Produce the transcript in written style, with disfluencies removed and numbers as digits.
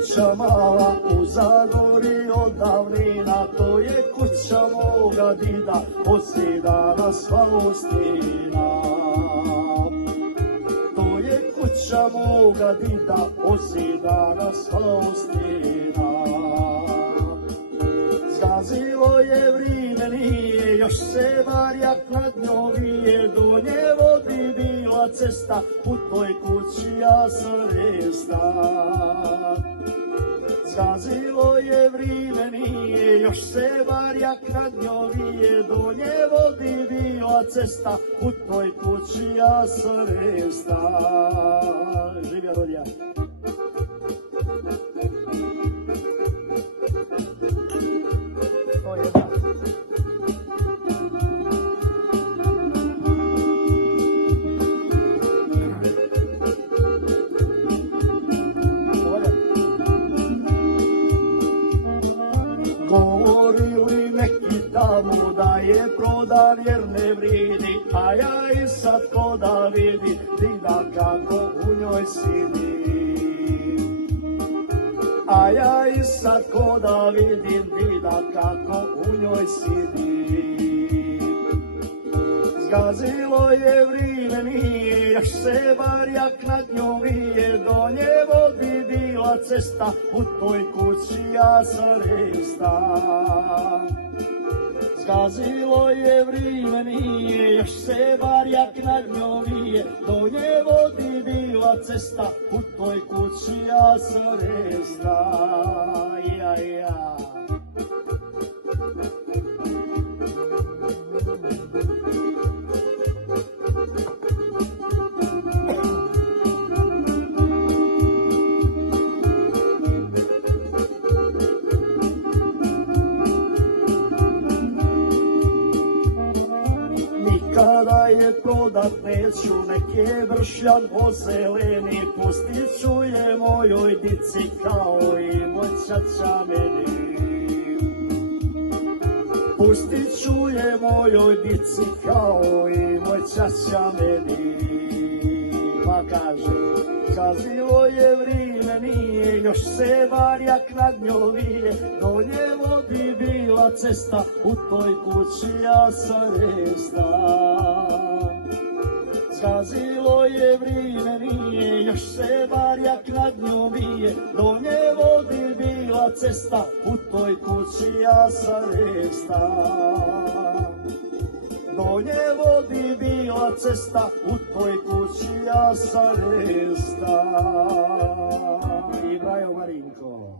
kuća mala u Zagori od davnina, to je kuća moga dida, posljedana Faustina. To je kuća moga dida, posljedana Faustina. Zgazilo je vrime, nije, još se varjak nad njom vije, do nje vodi bila cesta, u toj kući ja sam resta. Zgazilo je vrime, nije, još se varjak nad njom vije, do nje vodi bila cesta, u toj kući ja sam resta. Živja rodja. To je da. Govorili neki tamo da je prodan jer ne vridi, a ja i sad ko da vidi, dida kako u njoj sidi. A ja i sad ko da vidim, dida kako u njoj sidi. Zgazilo je vrime, nije, još se varjak nad njom vije, do nje vodi bila cesta, u toj kući ja sam resta. Zgazilo je vrime, nije, još se varjak nad njom vije, do nje vodi bila cesta, u toj kući ja sam resta. Ja, ja. Kada je prodat neću, nek je vršljan ozeleni, pustit ću je mojoj dici kao i moj ćaća meni. Pustit ću je mojoj dici kao i moj ćaća meni. Pa kaže, zgazilo je vrime, nije, još se varjak nad njom vije, do nje vodi bila cesta, u toj kući ja sam resta. Zgazilo je vrime, nije, još se varjak nad njom vije, do nje vodi bila cesta, u toj kući ja sam resta. Do nje vodi bila cesta, u toj kući ja sam resta. I Brajo Marinko.